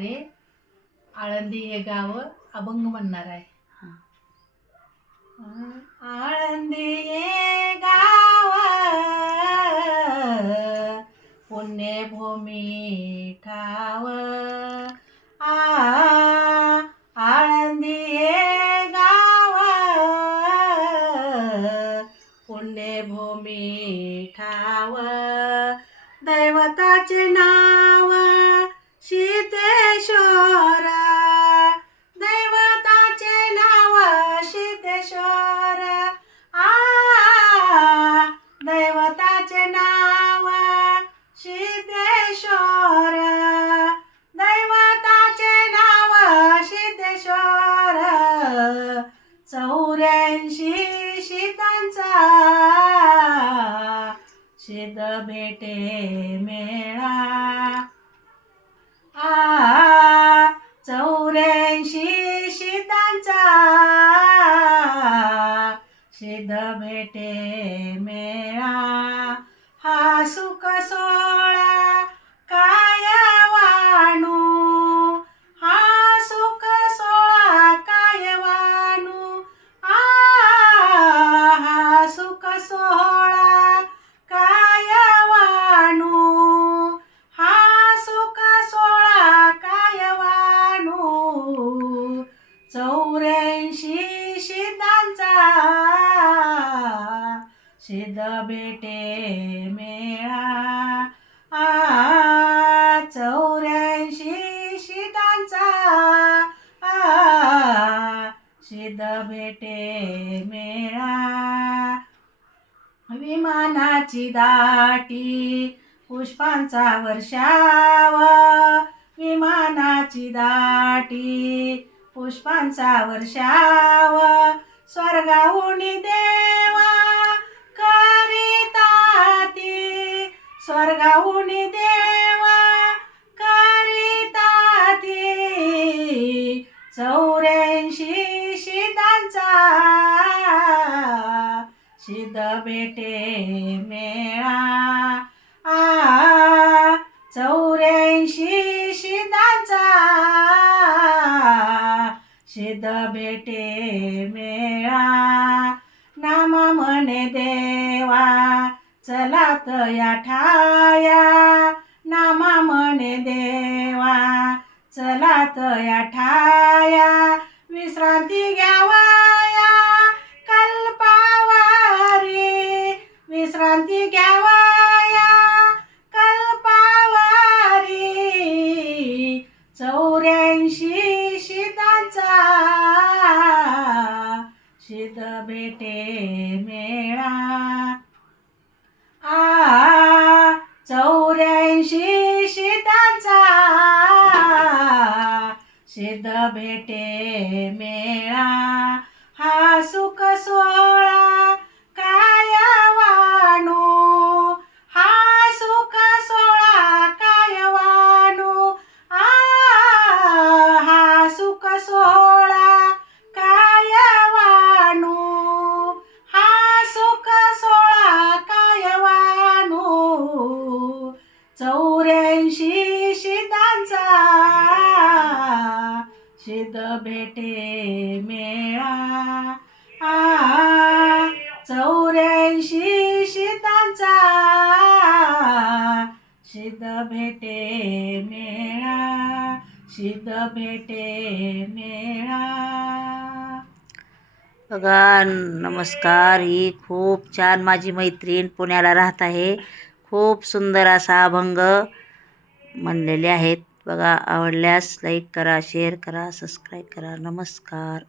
आहे आळंदी हे गाव अभंग म्हणणार आहे. आळंदी हे गाव पुण्यभूमी ठाव. आ आळंदी हे गाव पुण्यभूमी ठाव. दैवताचे नाव सिद्धेश्वर दैवताचे नाव सिद्धेश्वर. आ दैवताचे नाव सिद्धेश्वर दैवताचे नाव सिद्धेश्वर. चौऱ्याऐंशी शीतांचा सिद्ध भेटे मेळा. चौऱ्याऐंशी शीतांचा शिध भेटे सिद्ध भेटे मेळा. आ चौऱ्याऐंशी शिदांचा आ सिद्ध भेटे मेळा. विमानाची दाटी पुष्पांचा वर्षाव. विमानाची दाटी पुष्पांचा वर्षाव. स्वर्गाहुनी देवा. स्वर्गाहून देवा करिता ती चौऱ्याऐंशी शिदांचा शिद बेटे मेळा. आ चौऱ्याऐंशी शिदांचा शिद बेटे मेळा. नामा म्हणे देवा चलात या ठाया. नामा म्हणे देवा. चलात या ठाया. विश्रांती घ्यावाया. कल्पावारी. विश्रांती घ्यावाया. कल्पावारी. चौऱ्याऐंशी शिदांचा शीत भेटे मेळा. आ चौऱ्याऐंशी शिदांचा सिद्ध भेटे मेळा. हा सुख सोळा सिद्ध भेटे मेळा. आ चौऱ्याऐंशी शिदांचा सिद्ध भेटे मेळा. सिद्ध भेटे मेळा. बघा नमस्कार. ही खूप छान माझी मैत्रीण पुण्याला राहत आहे. खूप सुंदर असा अभंग म्हणलेले आहेत. बघा आवडल्यास लाईक करा शेअर करा सबस्क्राईब करा. नमस्कार.